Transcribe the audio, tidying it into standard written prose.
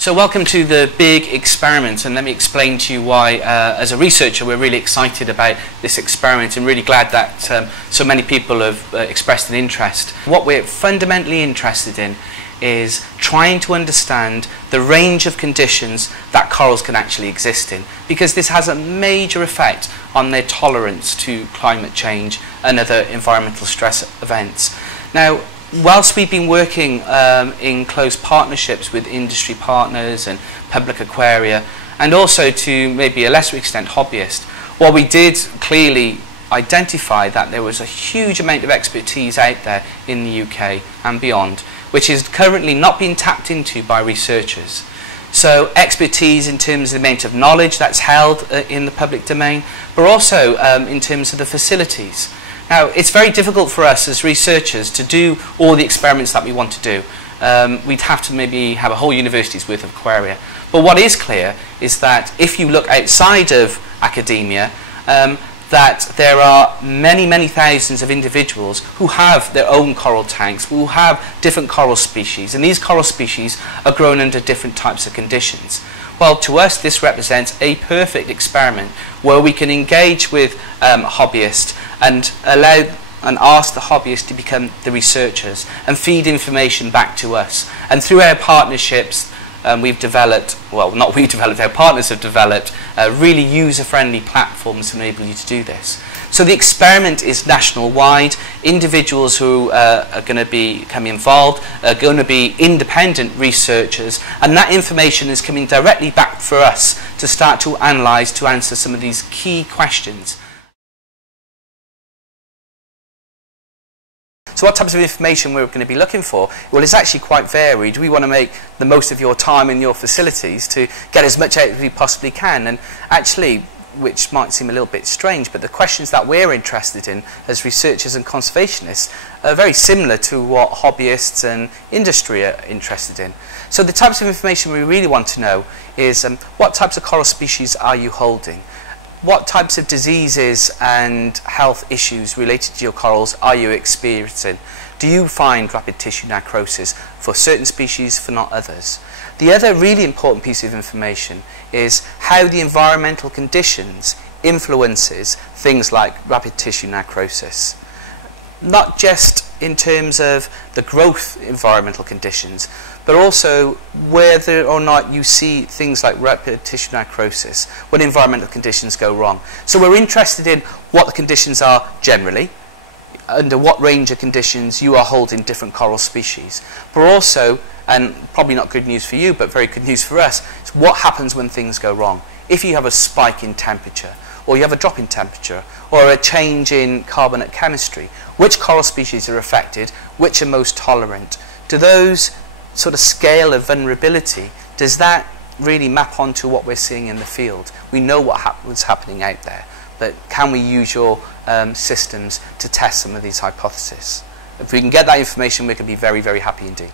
So welcome to the big experiment, and let me explain to you why, as a researcher, we're really excited about this experiment and really glad that so many people have expressed an interest. What we're fundamentally interested in is trying to understand the range of conditions that corals can actually exist in, because this has a major effect on their tolerance to climate change and other environmental stress events. Now, whilst we've been working in close partnerships with industry partners and public aquaria, and also to maybe a lesser extent hobbyists, what we did clearly identify that there was a huge amount of expertise out there in the UK and beyond, which is currently not being tapped into by researchers. So expertise in terms of the amount of knowledge that's held in the public domain, but also in terms of the facilities. Now, it's very difficult for us as researchers to do all the experiments that we want to do. We'd have to maybe have a whole university's worth of aquaria. But what is clear is that if you look outside of academia, that there are many, many thousands of individuals who have their own coral tanks, who have different coral species, and these coral species are grown under different types of conditions. Well, to us, this represents a perfect experiment where we can engage with hobbyists and allow and ask the hobbyists to become the researchers and feed information back to us. And through our partnerships, we've developed, well, not we developed, our partners have developed really user-friendly platforms to enable you to do this. So the experiment is national-wide. Individuals who are going to become involved are going to be independent researchers, and that information is coming directly back for us to start to analyse, to answer some of these key questions. So what types of information we're going to be looking for? Well, it's actually quite varied. We want to make the most of your time in your facilities to get as much out as we possibly can. And actually, which might seem a little bit strange, but the questions that we're interested in as researchers and conservationists are very similar to what hobbyists and industry are interested in. So the types of information we really want to know is what types of coral species are you holding? What types of diseases and health issues related to your corals are you experiencing? Do you find rapid tissue necrosis for certain species, for not others? The other really important piece of information is how the environmental conditions influences things like rapid tissue necrosis. Not just in terms of the growth environmental conditions, but also whether or not you see things like rapid tissue necrosis when environmental conditions go wrong. So we're interested in what the conditions are generally, under what range of conditions you are holding different coral species, but also, and probably not good news for you, but very good news for us, is what happens when things go wrong. If you have a spike in temperature, or you have a drop in temperature, or a change in carbonate chemistry, which coral species are affected, which are most tolerant? Do those sort of scale of vulnerability, does that really map onto what we're seeing in the field? We know what's happening out there, but can we use your systems to test some of these hypotheses? If we can get that information, we can be very, very happy indeed.